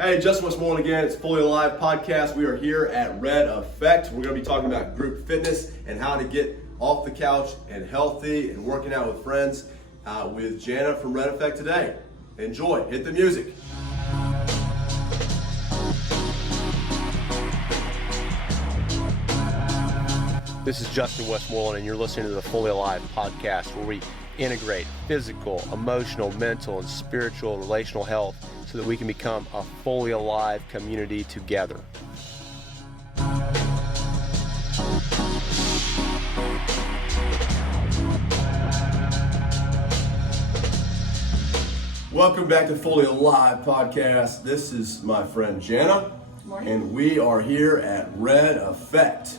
Hey, Justin Westmoreland again. It's Fully Alive Podcast. We are here at Red Effect. We're going to be talking about group fitness and how to get off the couch and healthy and working out with friends with Jana from Red Effect today. Enjoy. Hit the music. This is Justin Westmoreland, and you're listening to the Fully Alive Podcast, where we integrate physical, emotional, mental, and spiritual relational health so that we can become a fully alive community together. Welcome back to Fully Alive Podcast. This is my friend Jana, and we are here at Red Effect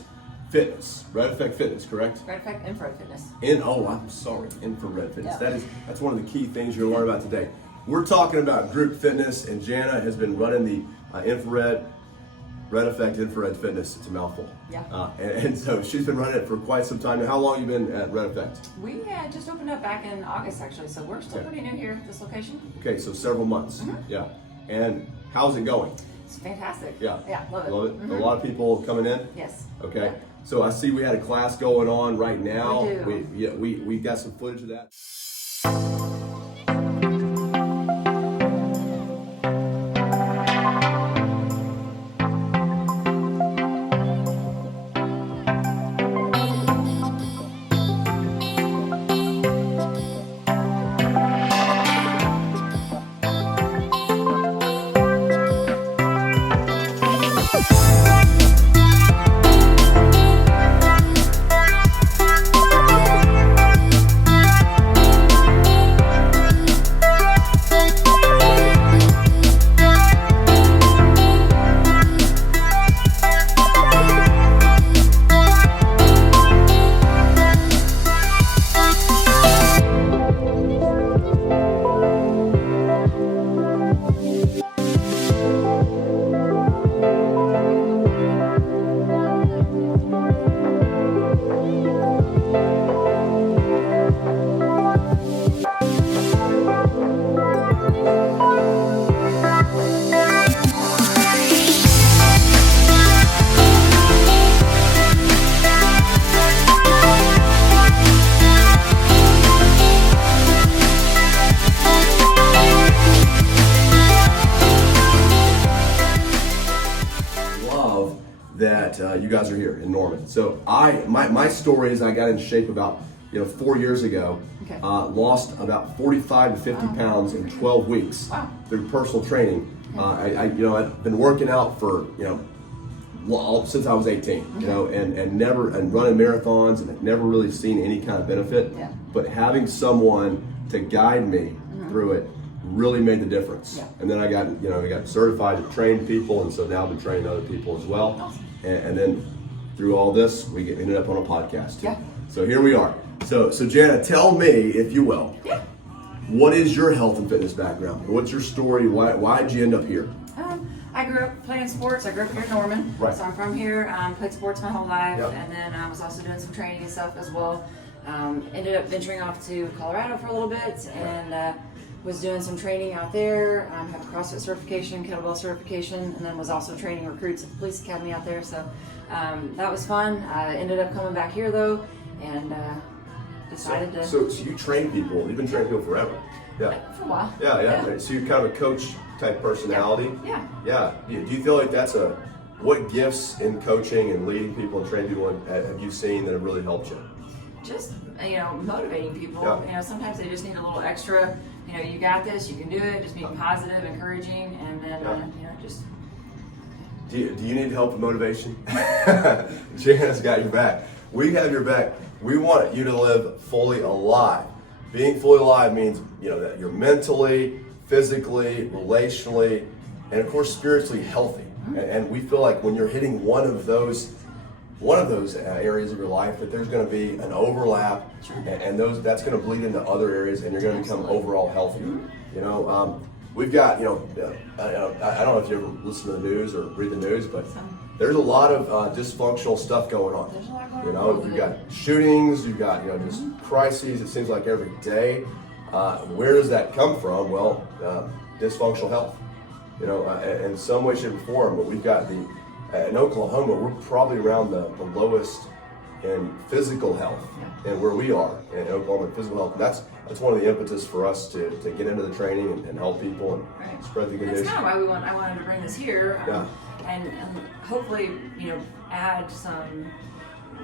Fitness. Red Effect Fitness, correct? Red Effect Infrared Fitness. Infrared Fitness. Yeah. That's one of the key things you're going to learn about today. We're talking about group fitness, and Jana has been running the Red Effect Infrared Fitness. It's a mouthful. Yeah. And so she's been running it for quite some time now. How long have you been at Red Effect? We just opened up back in August, actually, so we're still pretty new here at this location. Okay, so several months. Mm-hmm. Yeah. And how's it going? It's fantastic. Yeah. Yeah, love it. Love it? Mm-hmm. A lot of people coming in? Yes. Okay. Yeah. So I see we had a class going on right now. We do. We got some footage of that. That you guys are here in Norman. So my story is I got in shape about 4 years ago. Okay. Lost about 45 to 50 pounds in 12 weeks through personal training. I've been working out for since I was 18. And running marathons and never really seen any kind of benefit. Yeah. But having someone to guide me through it really made the difference. Yeah. And then I got certified to train people, and so now I've been training other people as well. Awesome. And then through all this, we ended up on a podcast too. Yeah. So here we are. So Jana, tell me, if you will, what is your health and fitness background? What's your story? Why did you end up here? I grew up playing sports. I grew up here in Norman. Right. So I'm from here. Played sports my whole life. Yep. And then I was also doing some training and stuff as well. Ended up venturing off to Colorado for a little bit and was doing some training out there. Have a CrossFit certification, kettlebell certification, and then was also training recruits at the police academy out there. So that was fun. I ended up coming back here though and decided to... So you train people. You've been training people forever. Yeah. For a while. Yeah. So you're kind of a coach type personality. Yeah. Yeah. Do you feel like what gifts in coaching and leading people and training people have you seen that have really helped you? Just motivating people. Yeah. Sometimes they just need a little extra. You got this. You can do it. Just being positive, encouraging, and then just. Do you need help with motivation? Jana's got your back. We have your back. We want you to live fully alive. Being fully alive means that you're mentally, physically, relationally, and of course spiritually healthy. And we feel like when you're hitting one of those areas of your life, that there's going to be an overlap, and that's going to bleed into other areas, and you're going to become overall healthy. We've got I don't know if you ever listen to the news or read the news, but there's a lot of dysfunctional stuff going on. There's a lot going on. You've got shootings, you've got just crises. It seems like every day. Where does that come from? Well, dysfunctional health. you know, in some way, shape, or form. But we've got in Oklahoma, we're probably around the lowest in physical health, and where we are in Oklahoma in physical health. And that's one of the impetus for us to get into the training and help people and spread the good news. That's kind of why I wanted to bring this here, and hopefully, you know, add some.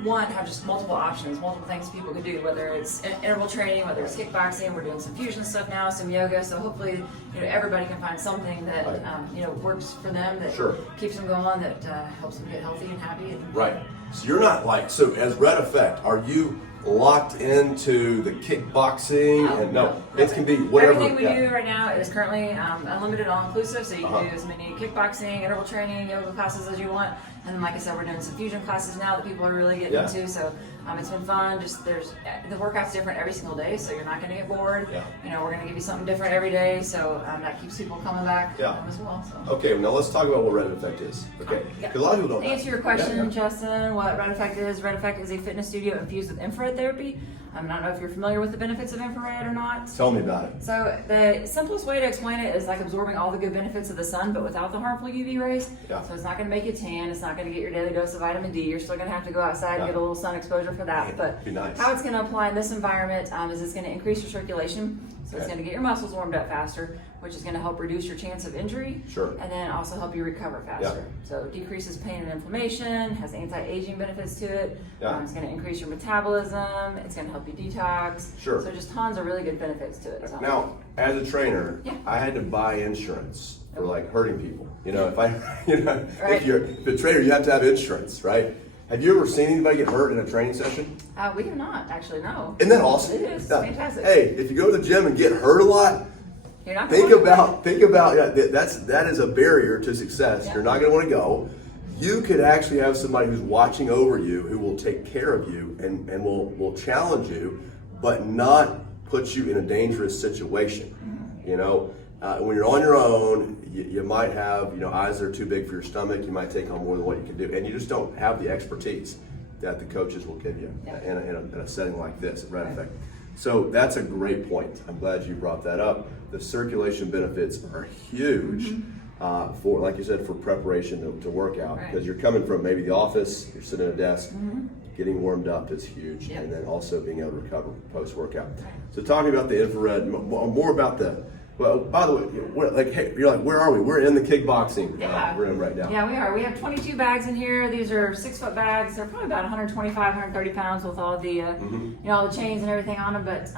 One, have just multiple options, multiple things people can do, whether it's interval training, whether it's kickboxing. We're doing some fusion stuff now, some yoga. So hopefully, you know, everybody can find something that you know, works for them, that keeps them going, that helps them get healthy and happy. Right. So you're not like, so as Red Effect, are you locked into the kickboxing? No, it can be whatever. Everything we do right now is currently unlimited, all-inclusive, so you can do as many kickboxing, interval training, yoga classes as you want. And then, like I said, we're doing some fusion classes now that people are really getting into. So it's been fun. Just the workout's different every single day, so you're not going to get bored. You know, we're going to give you something different every day, so that keeps people coming back as well. So. Okay, now let's talk about what Red Effect is. Okay, because a lot of people don't know. To answer your question, Justin, what Red Effect is a fitness studio infused with infrared therapy. I don't know if you're familiar with the benefits of infrared or not. Tell me about it. So the simplest way to explain it is like absorbing all the good benefits of the sun, but without the harmful UV rays. So it's not going to make you tan. It's not going to get your daily dose of vitamin D. You're still going to have to go outside and get a little sun exposure for that. But how it's going to apply in this environment is it's going to increase your circulation. So it's going to get your muscles warmed up faster, which is going to help reduce your chance of injury. And then also help you recover faster. So it decreases pain and inflammation, has anti-aging benefits to it. It's going to increase your metabolism. It's going to help you detox. So just tons of really good benefits to it. So. Now, as a trainer, I had to buy insurance for like hurting people. You know, if you're a trainer, you have to have insurance, right? Have you ever seen anybody get hurt in a training session? We have not, actually, no. Isn't that awesome? It is fantastic. Hey, if you go to the gym and get hurt a lot, you're not think about that is a barrier to success. You're not going to want to go. You could actually have somebody who's watching over you, who will take care of you and will challenge you, but not put you in a dangerous situation. You know, when you're on your own, you might have, you know, eyes that are too big for your stomach. You might take on more than what you can do, and you just don't have the expertise that the coaches will give you in a setting like this at Red Effect. So that's a great point. I'm glad you brought that up. The circulation benefits are huge for, like you said, for preparation to work out, because you're coming from maybe the office, you're sitting at a desk, getting warmed up is huge, and then also being able to recover post-workout. So talking about the infrared, more about the. Well, by the way, you're like, where are we? We're in the kickboxing room right now. Yeah, we are. We have 22 bags in here. These are 6-foot bags. They're probably about 125, 130 pounds with all the, you know, all the chains and everything on them. But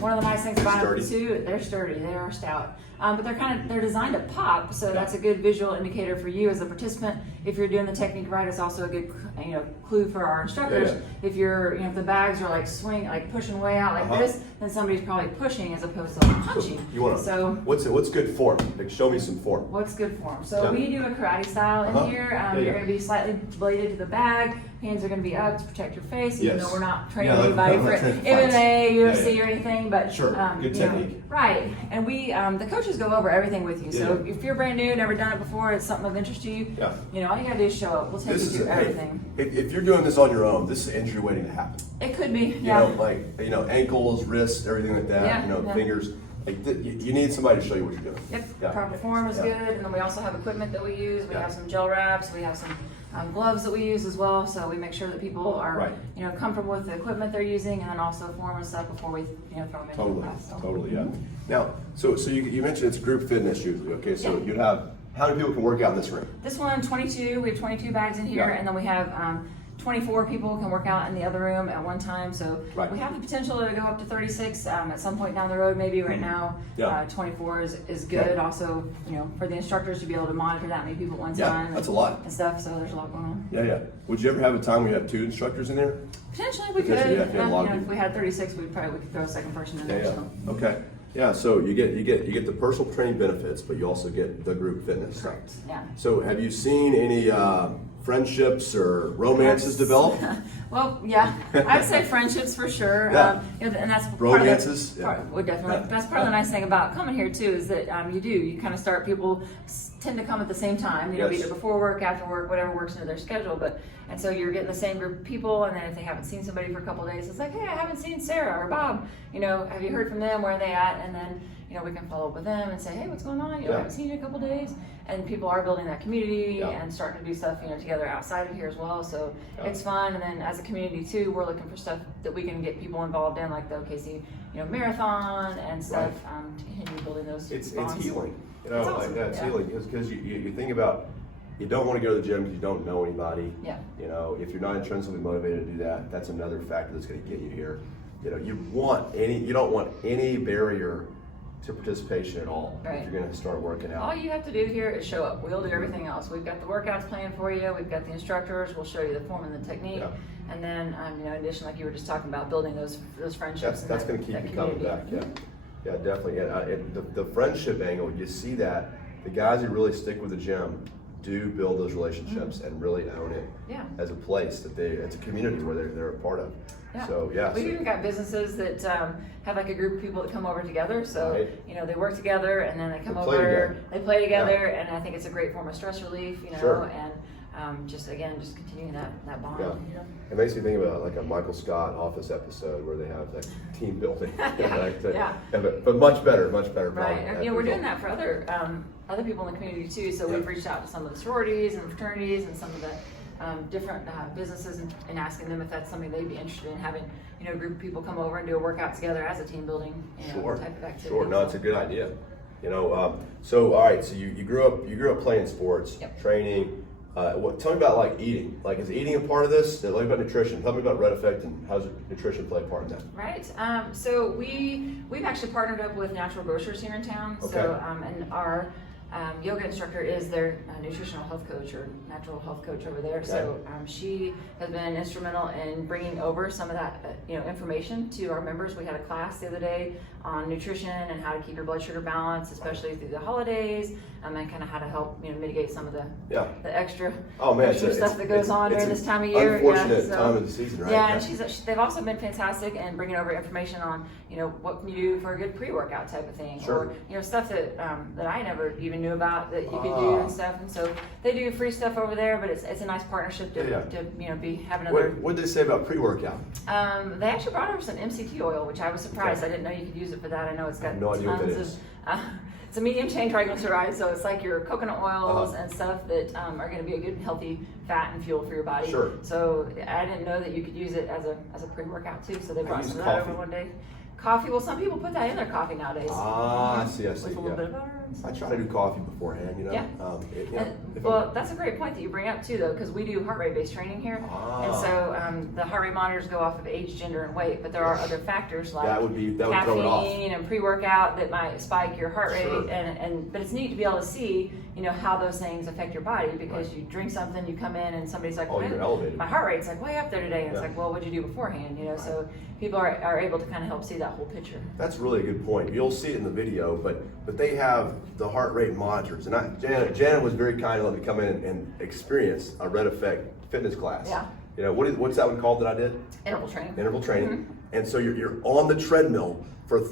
one of the nice things about them too, they're sturdy. They are stout. But they're designed to pop, so that's a good visual indicator for you as a participant. If you're doing the technique right, it's also a good, you know, clue for our instructors. If you're, you know, if the bags are like pushing way out like this, then somebody's probably pushing as opposed to punching. So you want what's good form? Like, show me some form. What's good form? So we do a karate style in here. You're going to be slightly bladed to the bag. Hands are going to be up to protect your face, even though we're not training anybody for MMA, UFC, or anything. But good technique. Right, and we the coaches go over everything with you. So if you're brand new, never done it before, it's something of interest to you. You know, all you got to do is show up. We'll take you through everything. If you're doing this on your own, this is injury waiting to happen. It could be. You know, like, you know, ankles, wrists, everything like that. You know, fingers. Like you need somebody to show you what you're doing. Proper form is good, and then we also have equipment that we use. We have some gel wraps. We have some gloves that we use as well. So we make sure that people are you know, comfortable with the equipment they're using, and then also form and stuff before we, you know, throw them into the class. So. Totally. Now, so you mentioned it's group fitness usually. Okay, so you'd have, how many people can work out in this room? This one, 22. We have 22 bags in here, and then we have 24 people can work out in the other room at one time. So we have the potential to go up to 36 at some point down the road. Maybe right now, 24 is good. Also, you know, for the instructors to be able to monitor that many people at one time. That's a lot. And stuff. So there's a lot going on. Would you ever have a time where you have 2 instructors in there? Potentially, we could. If we had 36, we could throw a second person in there. So. Okay. Yeah, so you get the personal training benefits, but you also get the group fitness. Correct. Yeah. So have you seen any friendships or romances develop? Well, yeah, I'd say friendships for sure. You know, and that's romances. Definitely. That's part of the nice thing about coming here too, is that you kind of start, people tend to come at the same time. You know, either before work, after work, whatever works into their schedule. And so you're getting the same group of people, and then if they haven't seen somebody for a couple of days, it's like, hey, I haven't seen Sarah or Bob. You know, have you heard from them? Where are they at? And then, we can follow up with them and say, hey, what's going on? I Yeah. haven't seen you in a couple days. And people are building that community Yeah. and starting to do stuff, together outside of here as well. So Yeah. it's fun. And then as a community too, we're looking for stuff that we can get people involved in, like the OKC, marathon and stuff, to continue building those It's bonds. healing. It's awesome. It's Yeah. healing because you think about, you don't want to go to the gym because you don't know anybody. Yeah. If you're not intrinsically motivated to do that, that's another factor that's going to get you here. You don't want any barrier to participation at all. Right. If you're going to start working out. All you have to do here is show up. We'll do everything else. We've got the workouts planned for you. We've got the instructors. We'll show you the form and the technique. Yeah. And then, in addition, like you were just talking about, building those friendships. That's going to keep you coming back. Yeah, yeah, definitely. And the friendship angle, you see that the guys who really stick with the gym do build those relationships and really own it Yeah. as a place it's a community where they're a part of. Yeah. So yeah. We've even got businesses that have like a group of people that come over together. So, Right. they work together and then they come They play over, together. they play together, and I think it's a great form of stress relief, Sure. and just continuing that bond. Yeah. It makes me think about like a Michael Scott Office episode where they have like team building. Yeah. But much better. Right, probably. and we're doing that for other people in the community too. So Yeah. we've reached out to some of the sororities and fraternities and some of the different businesses and asking them if that's something they'd be interested in having, a group of people come over and do a workout together as a team building, Sure. type of activity. Sure. No, it's a good idea. So all right. So you grew up playing sports, Yep. training. Tell me about like eating. Like, is eating a part of this? Tell me about nutrition. Tell me about Red Effect and how does nutrition play a part in that? Right. So we've actually partnered up with Natural Grocers here in town. Okay. So and our yoga instructor is their nutritional health coach or natural health coach over there. Okay. So she has been instrumental in bringing over some of that information to our members. We had a class the other day on nutrition and how to keep your blood sugar balanced, especially through the holidays, and kind of how to help mitigate some of the extra extra stuff that goes on during this time of year. Unfortunate time of the season, right? Yeah, and they've also been fantastic in bringing over information on what can you do for a good pre-workout type of thing, Sure. or stuff that that I never even knew about that you could do and stuff. And so they do free stuff over there, but it's a nice partnership to be having another. What did they say about pre-workout? They actually brought over some MCT oil, which I was surprised. Okay. I didn't know you could use it for that. I know it's got I have no idea what that tons is. of. It's a medium chain triglyceride, so it's like your coconut oils and stuff that are going to be a good, healthy fat and fuel for your body. Sure. So I didn't know that you could use it as a pre-workout too. So they brought use some of that coffee. over one day. Coffee. Well, some people put that in their coffee nowadays. I see. With a little bit of butter. And I stuff. try to do coffee beforehand, Yeah. Well, that's a great point that you bring up too, though, because we do heart rate based training here, and so the heart rate monitors go off of age, gender, and weight. But there are other factors like that would throw it off. caffeine and pre-workout that might spike your heart rate. Sure. But it's neat to be able to see, how those things affect your body because you drink something, you come in, and somebody's like, you're elevated. my heart rate's like way up there today, and it's Yeah. like, well, what'd you do beforehand? So people are able to kind of help see that whole picture. That's really a good point. You'll see it in the video, but they have the heart rate monitors, and Jana was very kind to let me come in and experience a Red Effect fitness class. Yeah. What's that one called that I did? Interval training. Interval training. And so you're on the treadmill for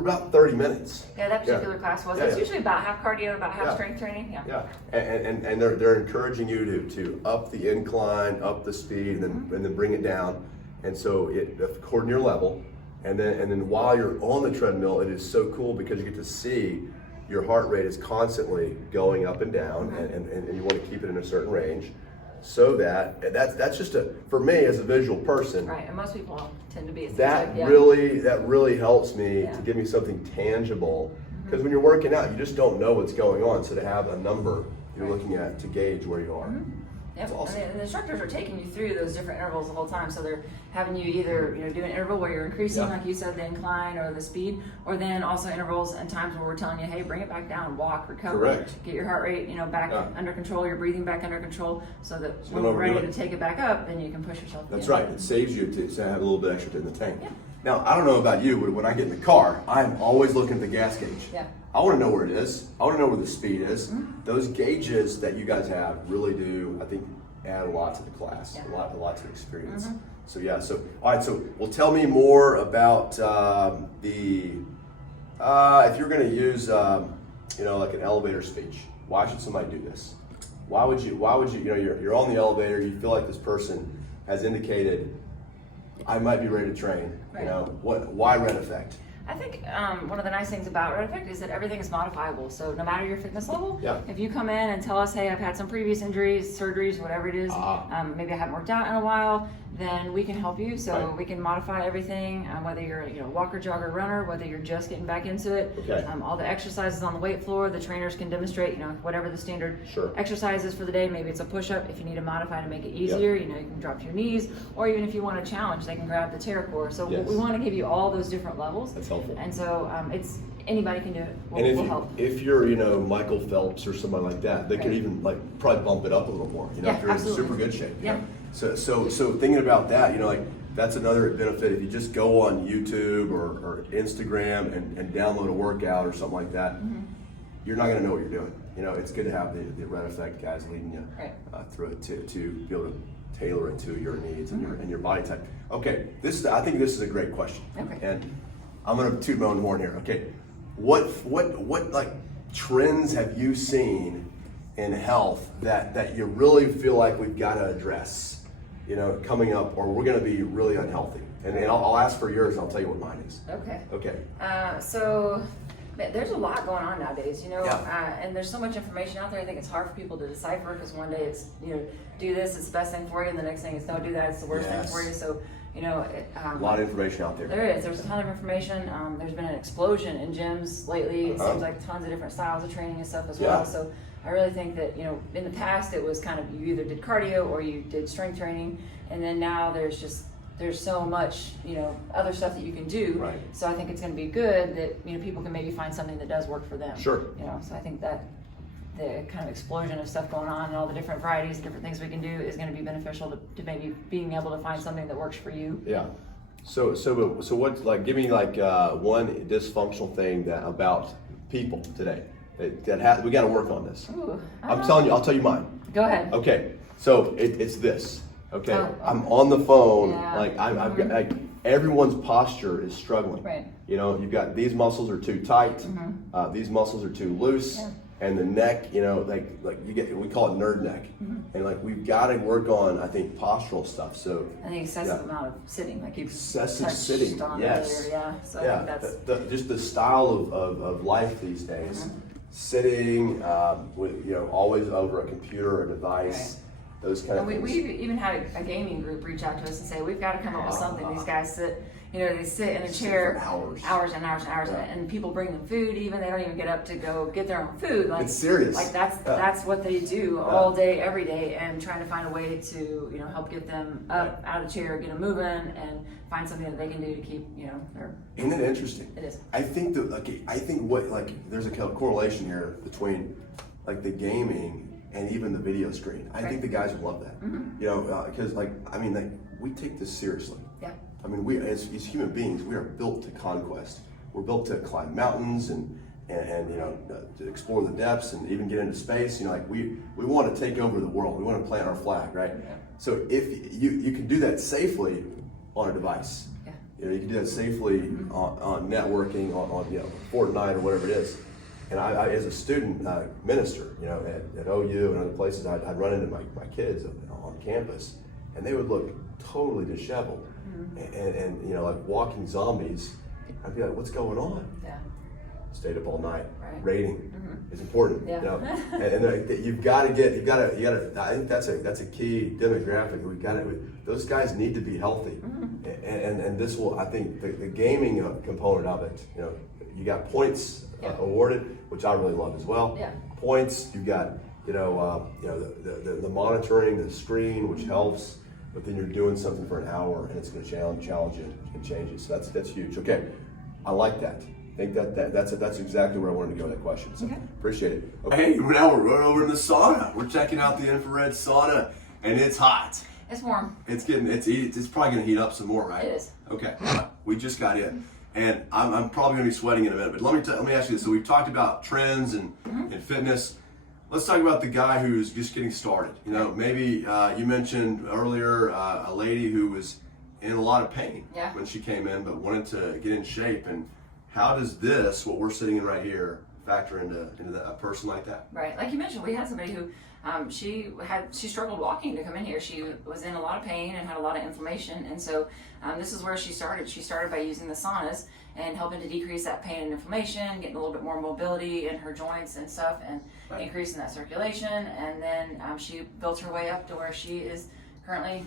about 30 minutes. Yeah, that particular class was. Yeah, It's yeah. usually about half cardio, about half Yeah. strength training. Yeah. Yeah, and they're encouraging you to up the incline, up the speed, and then bring it down, and so according to your level, and then while you're on the treadmill, it is so cool because you get to see your heart rate is constantly going up and down, and you want to keep it in a certain range, so that's just for me as a visual person. Right, and most people tend to be. That yeah. really helps me Yeah. to give me something tangible, because when you're working out, you just don't know what's going on. So to have a number you're looking at to gauge where you are. Yep. That's awesome. And the instructors are taking you through those different intervals the whole time. So they're having you either do an interval where you're increasing, Yeah. like you said, the incline or the speed, or then also intervals and times where we're telling you, hey, bring it back down, walk, recover, Correct. get your heart rate, back Yeah. under control, your breathing back under control, so that So when don't we're ready overdo to it. take it back up, then you can push yourself. That's again. right. It saves you to have a little bit extra in the tank. Yeah. Now, I don't know about you, but when I get in the car, I'm always looking at the gas gauge. Yeah. I want to know where it is. I want to know where the speed is. Those gauges that you guys have really do, I think, add a lot to the class, Yeah. a lot to the experience. So yeah. So all right. So well, tell me more about if you're going to use like an elevator speech. Why should somebody do this? Why would you? You're on the elevator. You feel like this person has indicated, I might be ready to train. Right. Why Red Effect? I think one of the nice things about Red Effect is that everything is modifiable. So no matter your fitness level, if you come in and tell us, hey, I've had some previous injuries, surgeries, whatever it is, maybe I haven't worked out in a while, then we can help you. So we can modify everything, whether you're a walker, jogger, runner, whether you're just getting back into it. All the exercises on the weight floor, the trainers can demonstrate, whatever the standard exercise is for the day. Maybe it's a push-up. If you need to modify to make it easier, you can drop to your knees, or even if you want to challenge, they can grab the TerraCore. So we want to give you all those different levels. That's helpful. And so it's anybody can do it. We'll help. If you're, Michael Phelps or somebody like that, they could even probably bump it up a little more. If you're in super good shape. So thinking about that, that's another benefit. If you just go on YouTube or Instagram and download a workout or something like that, you're not going to know what you're doing. It's good to have the Red Effect guys leading you through it to be able to tailor it to your needs and your body type. Okay, I think this is a great question. And I'm going to toot my own horn here. Okay, what like trends have you seen in health that you really feel like we've got to address? Coming up, or we're going to be really unhealthy. And I'll ask for yours, and I'll tell you what mine is. Okay. So there's a lot going on nowadays, and there's so much information out there. I think it's hard for people to decipher because one day it's, do this, it's the best thing for you, and the next thing is don't do that, it's the worst thing for you. So, a lot of information out there. There's a ton of information. There's been an explosion in gyms lately. It seems like tons of different styles of training and stuff as well. So I really think that, in the past it was kind of you either did cardio or you did strength training, and then now there's so much, other stuff that you can do. So I think it's going to be good that, people can maybe find something that does work for them. So I think that the kind of explosion of stuff going on and all the different varieties and different things we can do is going to be beneficial to maybe being able to find something that works for you. So what's give me one dysfunctional thing about people today that we got to work on this. I'll tell you mine. Go ahead. Okay, so it's this. Okay, I'm on the phone. I've got everyone's posture is struggling. You've got these muscles are too tight, these muscles are too loose, and the neck, we call it nerd neck, and we've got to work on, I think, postural stuff. So and the excessive amount of sitting, excessive sitting, yes, earlier, So I think that's just the style of life these days, sitting with always over a computer or device. Those kind of things. We've even had a gaming group reach out to us and say, we've got to come up with something. These guys sit, they sit in a chair hours and hours, and people bring them food even. They don't even get up to go get their own food. It's serious. That's what they do all day, every day, and trying to find a way to, help get them up out of the chair, get them moving, and find something that they can do to keep, their... Isn't it interesting? It is. I think there's a correlation here between the gaming and even the video screen. I think the guys would love that. Because we take this seriously. We as human beings, we are built to conquest. We're built to climb mountains and to explore the depths and even get into space. We want to take over the world. We want to plant our flag, right? So if you can do that safely on a device. You can do that safely on networking, on Fortnite or whatever it is. And I as a student minister, at OU and other places, I'd run into my kids on campus, and they would look totally disheveled, and like walking zombies. I'd be like, "What's going on?" Stayed up all night. Rating is important. And you've got to. I think that's a key demographic. Those guys need to be healthy, and this will. I think the gaming component of it. You got points awarded, which I really love as well. Points. You've got the monitoring, the screen, which helps. But then you're doing something for an hour, and it's going to challenge you and change you. So that's huge. Okay, I like that. I think that's exactly where I wanted to go with that question. So appreciate it. Okay, now we're over in the sauna. We're checking out the infrared sauna, and it's hot. It's warm. It's probably going to heat up some more, right? It is. Okay, we just got in, and I'm probably going to be sweating in a minute. But let me ask you this. So we've talked about trends and fitness. Let's talk about the guy who's just getting started. Maybe you mentioned earlier a lady who was in a lot of pain when she came in, but wanted to get in shape. And how does this, what we're sitting in right here, factor into a person like that? Right, like you mentioned, we had somebody who she struggled walking to come in here. She was in a lot of pain and had a lot of inflammation, and so this is where she started. She started by using the saunas, and helping to decrease that pain and inflammation, getting a little bit more mobility in her joints and stuff, and increasing that circulation. And then she built her way up to where she is currently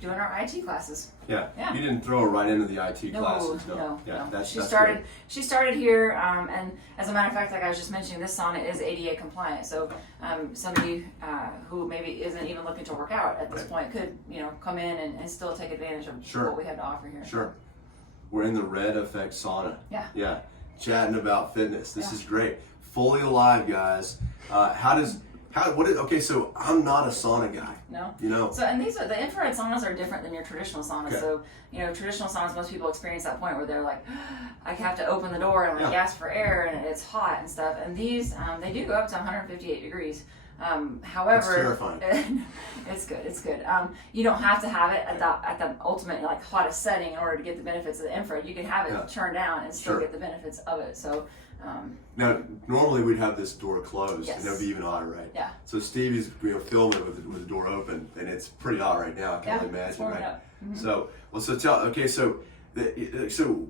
doing our IT classes. Yeah. Yeah. You didn't throw her right into the IT classes. No. That's She great. started here, and as a matter of fact, like I was just mentioning, this sauna is ADA compliant. So somebody who maybe isn't even looking to work out at this point could, come in and still take advantage of what we have to offer here. Sure. We're in the Red Effect sauna. Yeah. Yeah. Chatting about fitness. This is great. Fully alive, guys. Okay, so I'm not a sauna guy. No. So, and the infrared saunas are different than your traditional saunas. Okay. So, traditional saunas, most people experience that point where they're like, I have to open the door and I'm like, gasp for air and it's hot and stuff. And these, they do go up to 158 degrees. However, it's terrifying. It's good. You don't have to have it at the ultimate hottest setting in order to get the benefits of the infrared. You can have it turned down and still get the benefits of it. So. Now, normally we'd have this door closed, yes. and it would be even hotter, right? Yeah. So Stevie's filming with the door open, and it's pretty hot right now. I can only imagine, right? Mm-hmm. So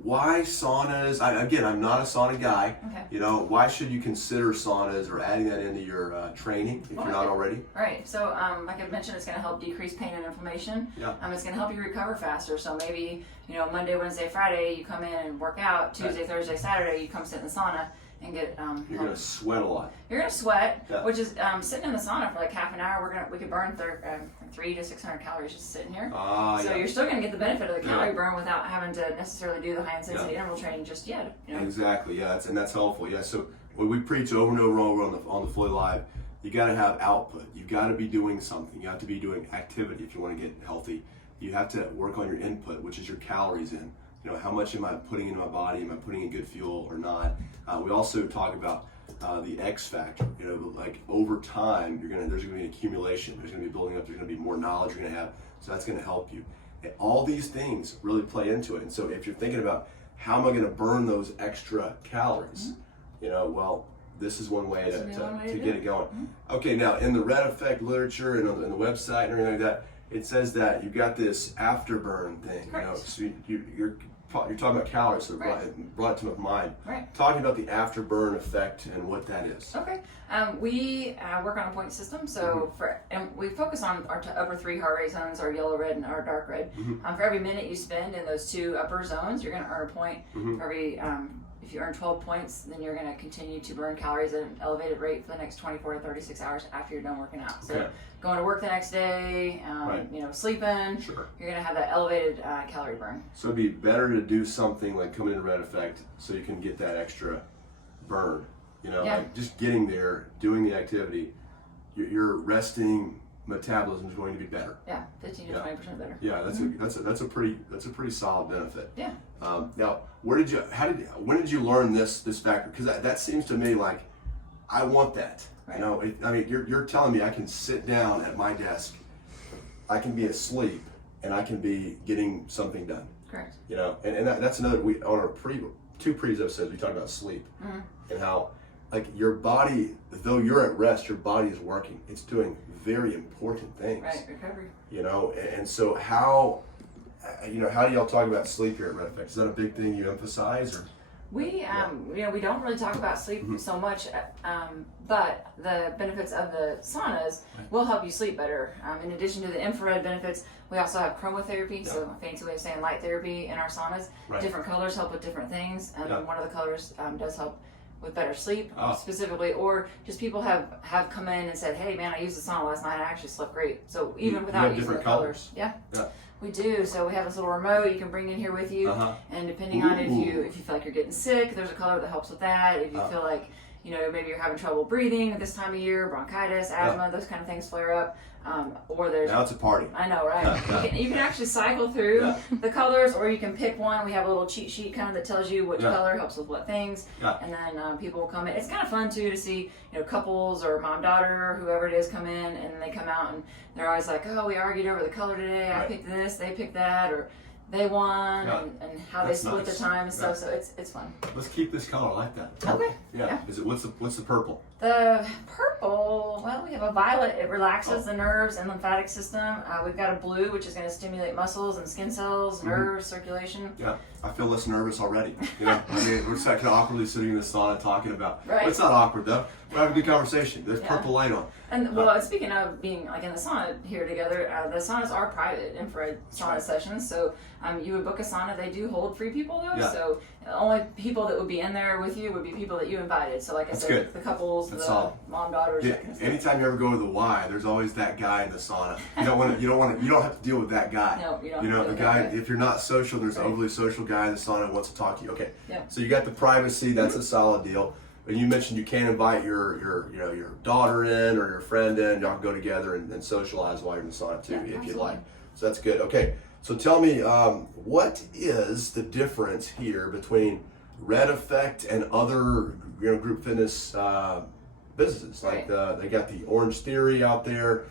why saunas? I'm not a sauna guy. Okay. Why should you consider saunas or adding that into your training if you're not already? Right. So, like I mentioned, it's going to help decrease pain and inflammation. Yeah. It's going to help you recover faster. So maybe Monday, Wednesday, Friday you come in and work out. Tuesday, Thursday, Saturday you come sit in the sauna and get. You're going to sweat a lot. You're going to sweat, which is sitting in the sauna for like half an hour. We could burn 300 to 600 calories just sitting here. So you're still going to get the benefit of the calorie burn without having to necessarily do the high intensity interval training just yet. Exactly. Yeah, that's helpful. Yeah. So when we preach over and over and over on the Fully Live, you got to have output. You got to be doing something. You have to be doing activity if you want to get healthy. You have to work on your input, which is your calories in. How much am I putting into my body? Am I putting in good fuel or not? We also talk about the X factor. Like over time, there's gonna be an accumulation. There's gonna be building up. There's gonna be more knowledge you're gonna have. So that's gonna help you. And all these things really play into it. And so if you're thinking about how am I gonna burn those extra calories, well, this is one way to get it going. Mm-hmm. Okay, now in the Red Effect literature and on the website and everything like that, it says that you've got this afterburn thing. So you're talking about calories, so it brought it to my mind. Right. Talking about the afterburn effect and what that is. Okay. We work on a point system, so we focus on our upper 3 heart rate zones, our yellow, red, and our dark red. Mm-hmm. For every minute you spend in those 2 upper zones, you're going to earn a point. Mm-hmm. For every if you earn 12 points, then you're going to continue to burn calories at an elevated rate for the next 24 to 36 hours after you're done working out. So going to work the next day, sleeping, you're going to have that elevated calorie burn. So it'd be better to do something like coming into Red Effect so you can get that extra burn. Like just getting there, doing the activity, your resting metabolism is going to be better. Yeah, 15 to 20% better. Yeah, that's a pretty solid benefit. Yeah. Now, when did you learn this factor? Because that seems to me like I want that. Right. You're telling me I can sit down at my desk, I can be asleep, and I can be getting something done. Correct. And that's another. On our two previous episodes we talked about sleep and how your body, though you're at rest, your body is working. It's doing very important things. Right, recovery. And so how do y'all talk about sleep here at Red Effect? Is that a big thing you emphasize, or? We we don't really talk about sleep so much, but the benefits of the saunas will help you sleep better. In addition to the infrared benefits, we also have chromotherapy, so a fancy way of saying light therapy in our saunas. Right. Different colors help with different things, and one of the colors does help with better sleep specifically, or just people have come in and said, hey man, I used the sauna last night, I actually slept great. So even without using the colors. Yeah. We do. So we have this little remote you can bring in here with you, and depending on if you feel like you're getting sick, there's a color that helps with that. If you feel like maybe you're having trouble breathing at this time of year, bronchitis, asthma, those kind of things flare up. Or there's now it's a party. I know, right? You can actually cycle through the colors, or you can pick one. We have a little cheat sheet kind of that tells you which color helps with what things, and then people will come in. It's kind of fun too to see couples or mom daughter or whoever it is come in, and they come out and they're always like, oh, we argued over the color today. I picked this, they picked that, or they won Yeah. and how they That's split nice. the time and stuff. Yeah. So it's fun. Let's keep this color. I like that. Okay. Yeah. Yeah. Is it what's the purple? The purple, well, we have a violet. It relaxes Oh. the nerves and lymphatic system. We've got a blue, which is going to stimulate muscles and skin cells, nerves, circulation. Yeah. I feel less nervous already. You know, I mean, we're just kind of awkwardly sitting in the sauna talking about. Right. It's not awkward though. We're having a good conversation. There's Yeah. purple light on. And well, speaking of being like in the sauna here together, the saunas are private infrared sauna right. sessions. So you would book a sauna. They do hold free people though. Yeah. So the only people that would be in there with you would be people that you invited. So like I That's said, good. the couples, That's the solid. mom, daughters, Yeah. that kind of stuff. Anytime you ever go to the Y, there's always that guy in the sauna. You don't want to. You don't have to deal with that guy. No, you don't You know, have to the deal with guy. that guy. If you're not social, there's an Right. overly social guy in the sauna who wants to talk to you. Okay. Yeah. So you got the privacy. That's a solid deal. And you mentioned you can invite your daughter in or your friend in. Y'all can go together and socialize while you're in the sauna too, Yeah, if you'd absolutely. like. So that's good. Okay. So tell me, what is the difference here between Red Effect and other group fitness businesses? Like they got the Orange Theory out there,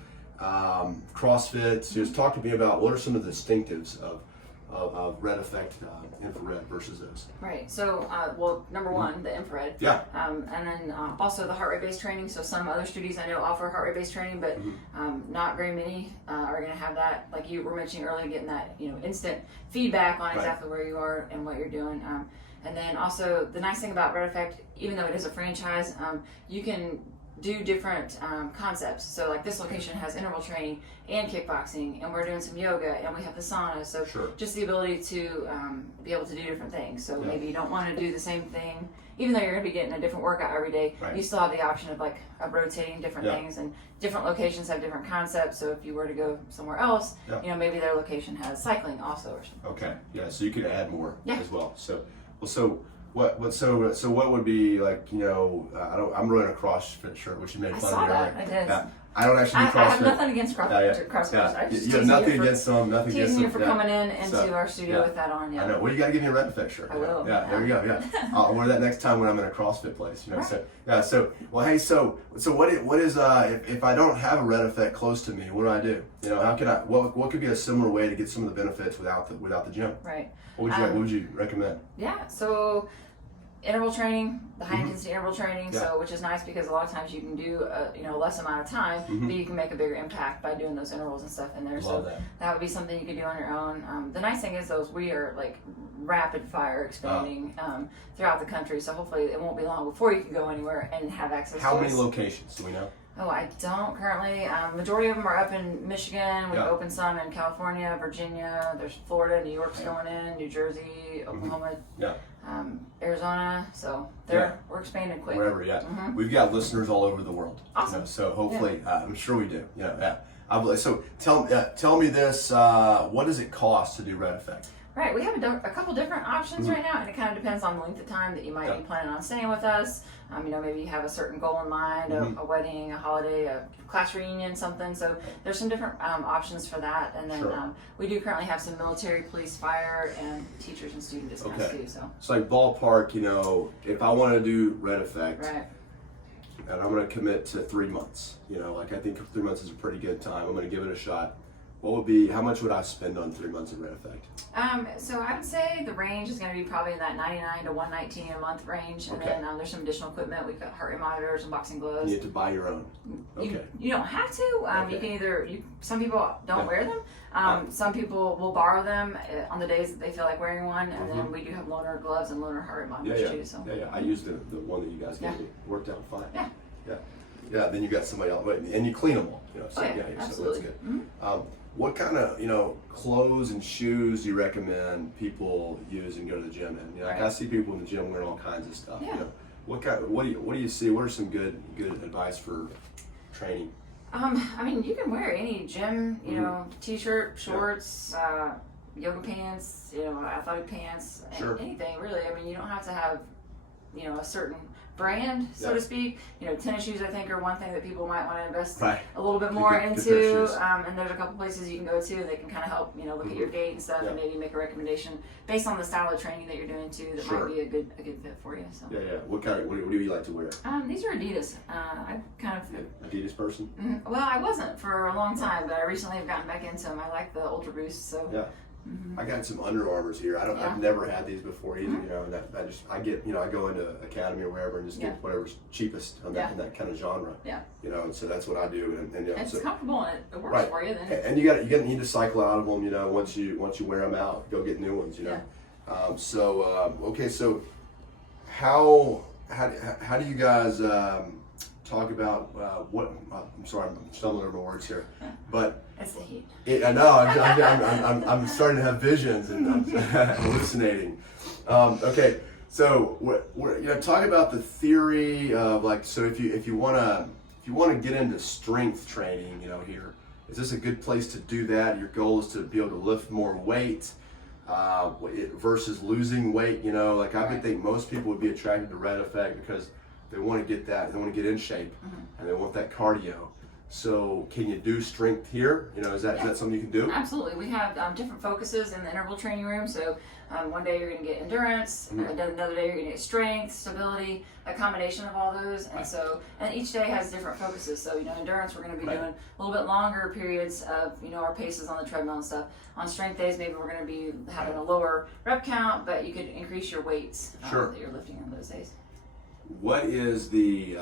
CrossFit. Just talk to me about what are some of the distinctives of Red Effect infrared versus those. Right. So, well, number one, the infrared. Yeah. And then also the heart rate based training. So some other studios I know offer heart rate based training, but not very many are going to have that. Like you were mentioning earlier, getting that instant feedback on Right. exactly where you are and what you're doing. And then also the nice thing about Red Effect, even though it is a franchise, you can do different concepts. So like this location has interval training and kickboxing, and we're doing some yoga, and we have the sauna. So Sure. just the ability to be able to do different things. So Yeah. maybe you don't want to do the same thing, even though you're going to be getting a different workout every day. Right. You still have the option of rotating different Yeah. things, and different locations have different concepts. So if you were to go somewhere else, Yeah. maybe their location has cycling also or something. Okay. Yeah. So you could add more Yeah. as well. So what would be like I'm running a CrossFit shirt, which you made I fun saw of me that. earlier. I did. Yeah. I don't actually I do CrossFit. have nothing against CrossFit. Yeah. I just You have teasing nothing for- against them. Nothing against teasing you them. for Yeah. coming in into So, our studio yeah. with that on. Yeah. I know. Well, you got to give me a Red Effect shirt. I will. Yeah, there we go. Yeah, I'll wear that next time when I'm in a CrossFit place. Right. So yeah. So well, hey. So what is if I don't have a Red Effect close to me, what do? How can I? What could be a similar way to get some of the benefits without the gym? Right. What would you recommend? Yeah. So interval training, the high intensity interval training. Mm-hmm. Yeah. So which is nice because a lot of times you can do less amount of time, but you can make a bigger impact by doing those intervals and stuff in there. Love So that. would be something you could do on your own. The nice thing is those we are rapid fire expanding throughout the country. So hopefully it won't be long before you can go anywhere and have access. How to many us. locations do we know? Oh, I don't currently. Majority of them are up in Michigan. We've Yeah. opened some in California, Virginia. There's Florida, New York's going in, New Jersey, Oklahoma, Yeah. Arizona. So we're expanding quick. Wherever, yeah. We've got listeners all over the world. Awesome. So hopefully, I'm sure we do. So tell me this: what does it cost to do Red Effect? Right, we have a couple different options right now, and it kind of depends on the length of time that you might be planning on staying with us. Maybe you have a certain goal in mind, a wedding, a holiday, a class reunion, something. So there's some different options for that. And then Sure. we do currently have some military, police, fire, and teachers and student discounts Okay. too. So It's like ballpark. If I want to do Red Effect, right. and I'm going to commit to 3 months. I think 3 months is a pretty good time. I'm going to give it a shot. How much would I spend on 3 months of Red Effect? So I would say the range is going to be probably in that $99 to $119 a month range, and Okay. then there's some additional equipment. We've got heart rate monitors and boxing gloves. You have to buy your own. Okay. You don't have to. Okay. You can either. Some people don't wear them. Some people will borrow them on the days that they feel like wearing one, and then we do have loaner gloves and loaner heart rate monitors too. So Yeah. I used the one that you guys gave me. Worked out fine. Yeah. Yeah. Then you got somebody else, and you clean them all. So, so absolutely. that's good. What kind of clothes and shoes do you recommend people use and go to the gym in? Like I see people in the gym wearing all kinds of stuff. Yeah. What do you see? What are some good advice for training? You can wear any gym, t-shirt, shorts, yoga pants, athletic pants, anything really. You don't have to have, a certain brand, so to speak. Tennis shoes I think are one thing that people might want to invest a little bit more Good pair of into. shoes. And there's a couple places you can go to that can kind of help, look at your gait and stuff, and maybe make a recommendation based on the style of training that you're doing too. That might be a good fit for you. So. Yeah. What do you like to wear? These are Adidas. I kind of. Adidas person? Well, I wasn't for a long time, but I recently have gotten back into them. I like the Ultra Boost, so I got some Under Armours here. I've never had these before either. You know, that just I get. You know, I go into Academy or wherever and just get whatever's cheapest in that kind of genre. Yeah. You know, and so that's what I do. And you know, it's so, comfortable and it works for you. Then. And you need to cycle out of them. You know, once you wear them out, go get new ones. You know. Okay, so how do you guys talk about what? I'm sorry, I'm stumbling over my words here, but it's the heat. I know I'm starting to have visions and I'm hallucinating. Okay, so talk about the theory of like, so if you want to get into strength training, you know, here, is this a good place to do that? Your goal is to be able to lift more weight. Versus losing weight, you know, like I would think most people would be attracted to Red Effect because they want to get that, they want to get in shape, and they want that cardio. So, can you do strength here? You know, is that something you can do? Absolutely. We have different focuses in the interval training room. So, one day you're going to get endurance, another day you're going to get strength, stability, a combination of all those. And and each day has different focuses. So, you know, endurance, we're going to be doing a little bit longer periods of, you know, our paces on the treadmill and stuff. On strength days, maybe we're going to be having a lower rep count, but you could increase your weights that you're lifting on those days. What is the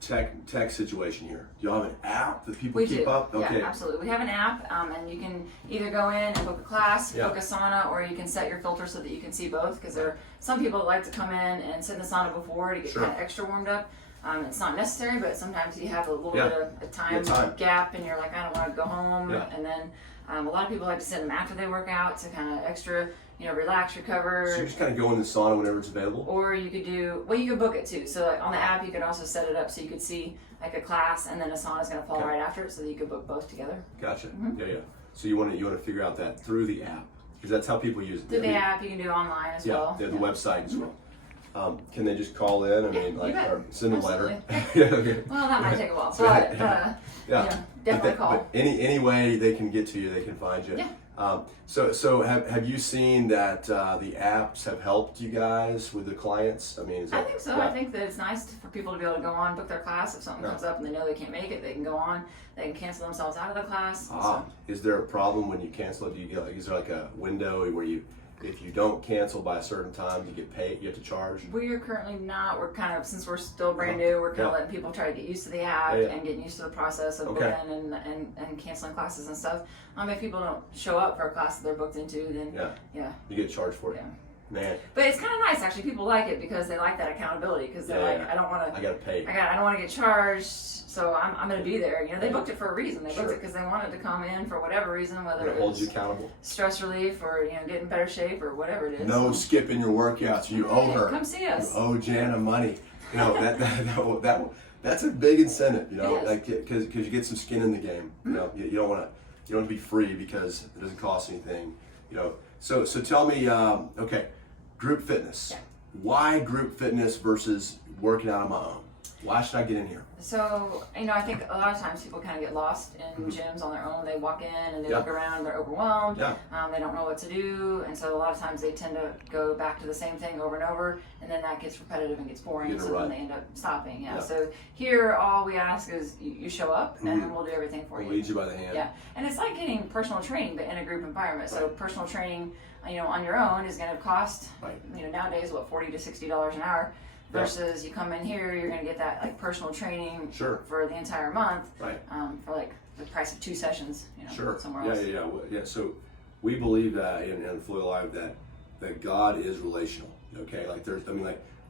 tech situation here? Do y'all have an app that people keep up? Okay. Yeah, absolutely. We have an app, and you can either go in and book a class, book a sauna, or you can set your filter so that you can see both. Because there are some people that like to come in and sit in the sauna before to get kind of extra warmed up. It's not necessary, but sometimes you have a little bit of a time gap, and you're like, I don't want to go home. And then a lot of people like to sit in them after they work out to kind of extra, you know, relax, recover. So you just kind of go in the sauna whenever it's available? Or you could you could book it too. So like on the app, you could also set it up so you could see like a class and then a sauna is going to follow right after it so that you could book both together. Gotcha. Yeah. So you want to figure out that through the app because that's how people use it. Through the app, you can do it online as well. Yeah, the website as well. Can they just call in? I mean, or send a letter. Well, that might take a while. But definitely call. But any way they can get to you, they can find you. Yeah. So have you seen that the apps have helped you guys with the clients? I mean, I think so. Yeah. I think that it's nice for people to be able to go on, book their class. If something comes up and they know they can't make it, they can go on. They can cancel themselves out of the class. Is there a problem when you cancel it? Do you is there like a window where if you don't cancel by a certain time, you get paid, you have to charge? We are currently not. We're kind of, since we're still brand new, we're kind of letting people try to get used to the app and getting used to the process of booking and canceling classes and stuff. If people don't show up for a class that they're booked into, then you get charged for it. Man. But it's kind of nice, actually. People like it because they like that accountability. Because they're like, I don't want to. I gotta pay. I don't want to get charged, so I'm going to be there. You know, they booked it for a reason. They booked it because they wanted to come in for whatever reason, whether it holds you accountable, stress relief, or getting in better shape, or whatever it is. No skipping your workouts. You owe her. Come see us. You owe Jana money. You know that's a big incentive. You know, like because you get some skin in the game. You know, you don't want to be free because it doesn't cost anything. You know, so tell me, group fitness. Yeah. Why group fitness versus working out on my own? Why should I get in here? So, I think a lot of times people kind of get lost in gyms on their own. They walk in and they look around, they're overwhelmed. They don't know what to do. And so a lot of times they tend to go back to the same thing over and over. And then that gets repetitive and gets boring. So then they end up stopping. So here, all we ask is you show up and then we'll do everything for you. We'll lead you by the hand. Yeah. And it's like getting personal training, but in a group environment. So personal training, on your own is going to cost, nowadays, $40 to $60 an hour. Versus you come in here, you're going to get that like personal training for the entire month, for like the price of 2 sessions, somewhere else. Yeah. So we believe that in Fully Alive that God is relational. Okay,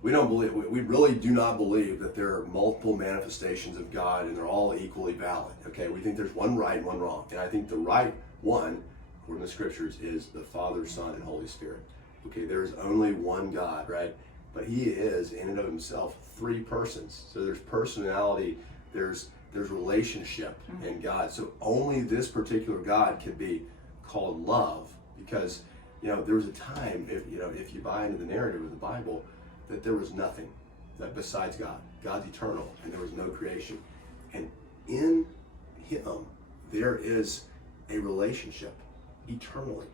we don't believe, we really do not believe that there are multiple manifestations of God and they're all equally valid. Okay, we think there's one right and one wrong, and I think the right one, according to the scriptures, is the Father, Son, and Holy Spirit. Okay, there is only one God, right? But he is, in and of himself, 3 persons. So there's personality, there's relationship in God. So only this particular God can be called love, because there was a time, if you buy into the narrative of the Bible, that there was nothing besides God. God's eternal, and there was no creation. And in him, there is a relationship eternally.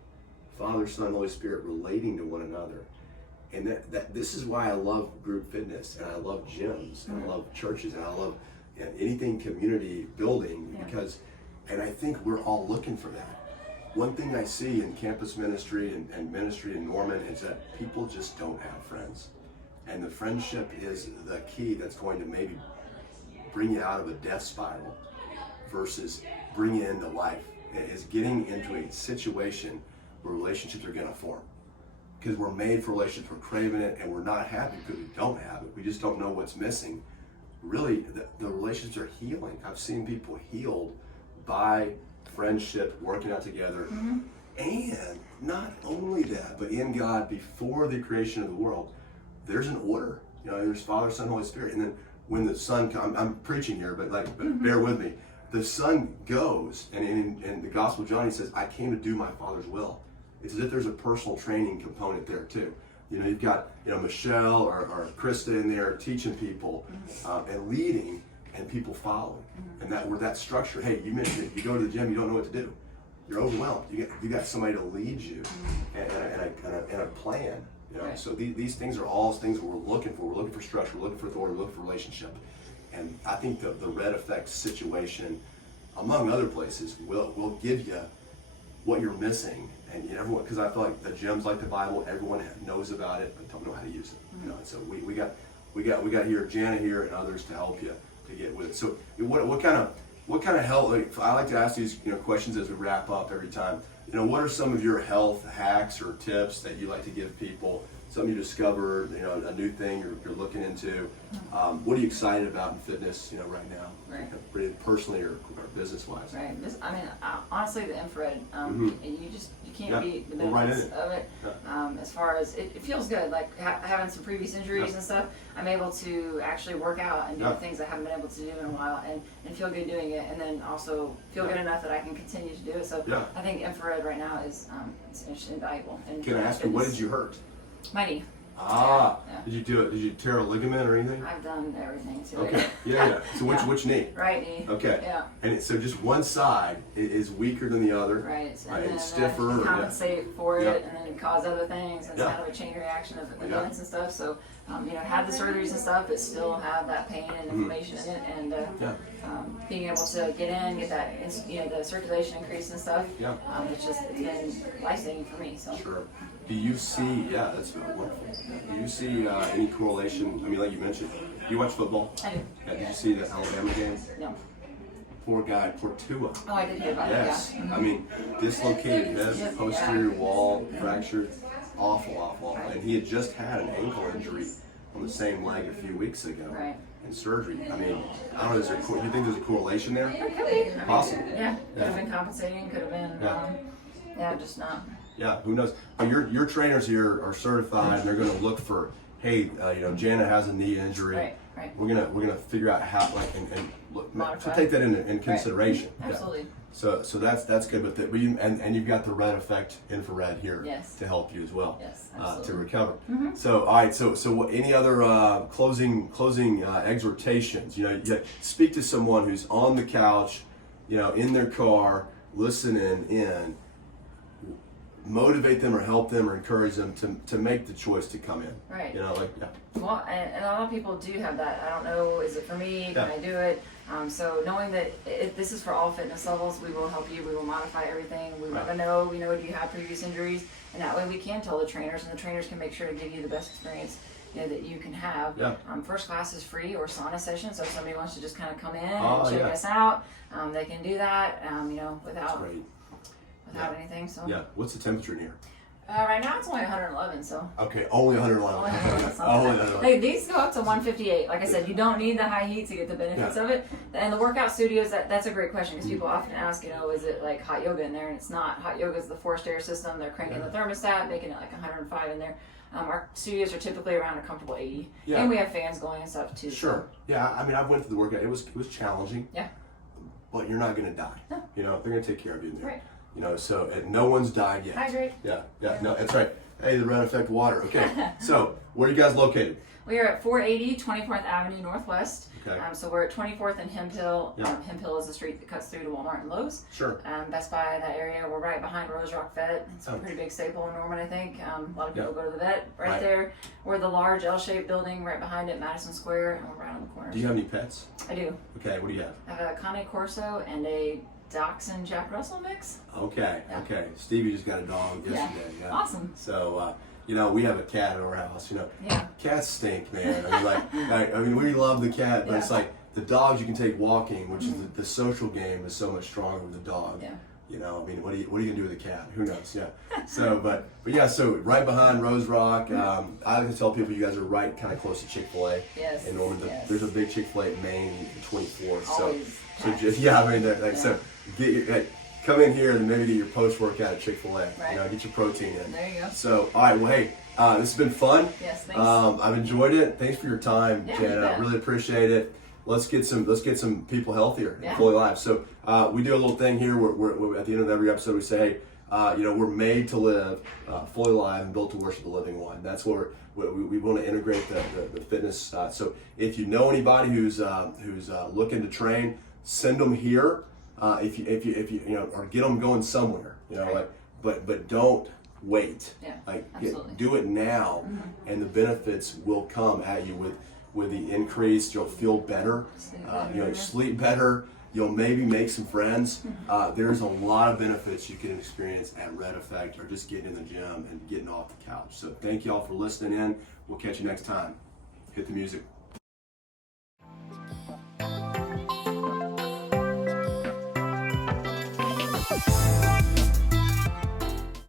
Father, Son, Holy Spirit relating to one another. And that this is why I love group fitness, and I love gyms, and I love churches, and I love anything community building, because, and I think we're all looking for that. one thing I see in campus ministry and ministry in Norman is that people just don't have friends. And the friendship is the key that's going to maybe bring you out of a death spiral versus bring you into life. Is getting into a situation where relationships are going to form. Because we're made for relationships, we're craving it, and we're not happy because we don't have it. We just don't know what's missing. Really, the relationships are healing. I've seen people healed by friendship, working out together. And not only that, but in God, before the creation of the world, there's an order. You know, there's Father, Son, Holy Spirit. And then when the Son comes, I'm preaching here, but bear with me. The Son goes, and in the Gospel of John, he says, I came to do my Father's will. It's as if there's a personal training component there too. You know, you've got, Michelle or Krista in there teaching people and leading, and people following. And that structure, hey, you mentioned it, you go to the gym, you don't know what to do. You're overwhelmed. You got somebody to lead you and a plan. You know, so these things are all things we're looking for. We're looking for structure, we're looking for authority, we're looking for relationship. And I think the red effect situation, among other places, will give you what you're missing. And everyone, because I feel like the gym's like the Bible, everyone knows about it but don't know how to use it. You know, and so we got here Jana here and others to help you to get with it. So what kind of help? Like, I like to ask these questions as we wrap up every time. What are some of your health hacks or tips that you like to give people? Something you discovered, a new thing you're looking into. What are you excited about in fitness, right now? Right. Personally or business-wise. Right. Honestly, the infrared, you can't beat the benefits of it. Yeah. As far as it feels good. Like having some previous injuries and stuff, I'm able to actually work out and do the things I haven't been able to do in a while, and feel good doing it, and then also feel good enough that I can continue to do it. So I think infrared right now is it's invaluable. And can I ask you, what did you hurt? My knee. Yeah. Did you do it? Did you tear a ligament or anything? I've done everything. So okay. Yeah. So which knee? Right knee. Okay. Yeah. And so just one side is weaker than the other. Right. And then, stiffer. Compensate for it, and then cause other things. And it's kind of a chain reaction of events and stuff. So, had the surgeries and stuff, but still have that pain and inflammation in it, and being able to get that, the circulation increase and stuff. Yeah. It's been life-saving for me. So. Sure. Do you see, that's wonderful. Do you see any correlation? I mean, like you mentioned, you watch football? I do. Yeah, did you see the Alabama game? No. Poor guy, Portua. Oh, I did hear about yes. that. Yeah. I mean, dislocated head, posterior wall fractured, awful. And he had just had an ankle injury on the same leg a few weeks ago. Right. And surgery. I mean, I don't know, do you think there's a correlation there? It could be. Possible. Yeah, could have been compensating, could have been, just not. Yeah, who knows? But your trainers here are certified, and they're going to look for, hey, Jana has a knee injury. Right. We're gonna figure out how, and look, Modify. to take that in consideration. Right. Absolutely. So that's good. But and you've got the red effect infrared here to help you as well. Yes, to recover. So all right. So what, any other closing exhortations? Speak to someone who's on the couch, in their car, listening in. Motivate them or help them or encourage them to make the choice to come in. Right. Well, and a lot of people do have that. I don't know, is it for me? Can I do it? So knowing that this is for all fitness levels, we will help you. We will modify everything. We want to know, do you have previous injuries? And that way we can tell the trainers, and the trainers can make sure to give you the best experience that you can have. Yeah. First class is free, or sauna session. So if somebody wants to just kind of come in and check us out, they can do that. Without anything. So what's the temperature in here? Right now it's only 111. So okay, only 111. These go up to 158. Like I said, you don't need the high heat to get the benefits of it. And the workout studios, that's a great question, because people often ask, is it like hot yoga in there? And it's not. Hot yoga is the forced air system. They're cranking the thermostat, making it like 105 in there. Our studios are typically around a comfortable 80, and we have fans going and stuff too. Sure. So. Yeah. I mean, I've went to the workout. It was challenging. Yeah. But you're not going to die. No. They're going to take care of you in there. Right. So no one's died yet. Hydrate. Yeah, no, that's right. Hey, the red effect water. Okay, so where are you guys located? We are at 480 24th Avenue Northwest. Okay. So we're at 24th and Hemphill. Yeah. Hemphill is the street that cuts through to Walmart and Lowe's. Sure. Best Buy, that area. We're right behind Rose Rock Vet. It's a pretty big staple in Norman, I think. A lot of people go to the vet right there. We're the large L-shaped building right behind it, Madison Square, and we're right on the corner. Do you have any pets? I do. Okay, what do you have? I have a Cane Corso and a Dachshund Jack Russell mix. Okay, Yeah. okay. Stevie just got a dog yesterday. Yeah. Awesome. So, we have a cat at our house. Yeah. Cats stink, man. I mean, we love the cat, but it's Yeah. like the dogs you can take walking, which is the social game is so much stronger with the dog. Yeah. I mean, what are you gonna do with a cat? Who knows? Yeah. So, but yeah. So right behind Rose Rock, I like to tell people you guys are right, kind of close to Chick-fil-A. Yes. In Norman, Yes. there's a big Chick-fil-A at Main 24th. Always So packed. just I mean, like Yeah. so, come in here and maybe get your post workout at Chick-fil-A. Right. Get your protein in. There you go. So, all right. Well, hey, this has been fun. Yes, thanks. I've enjoyed it. Thanks for your time, Yeah, you Jana. I bet. really appreciate it. Let's get some people healthier Yeah. and fully alive. So we do a little thing here. We're at the end of every episode we say, we're made to live fully alive and built to worship the living one. That's where we want to integrate the fitness. So if you know anybody who's looking to train, send them here. If you or get them going somewhere. Right. But don't wait. Yeah, absolutely. Do it now, and the benefits will come at you with the increase. You'll feel better. Sleep better. You sleep better. You'll maybe make some friends. There's a lot of benefits you can experience at Red Effect, or just getting in the gym and getting off the couch. So thank you all for listening in. We'll catch you next time. Hit the music.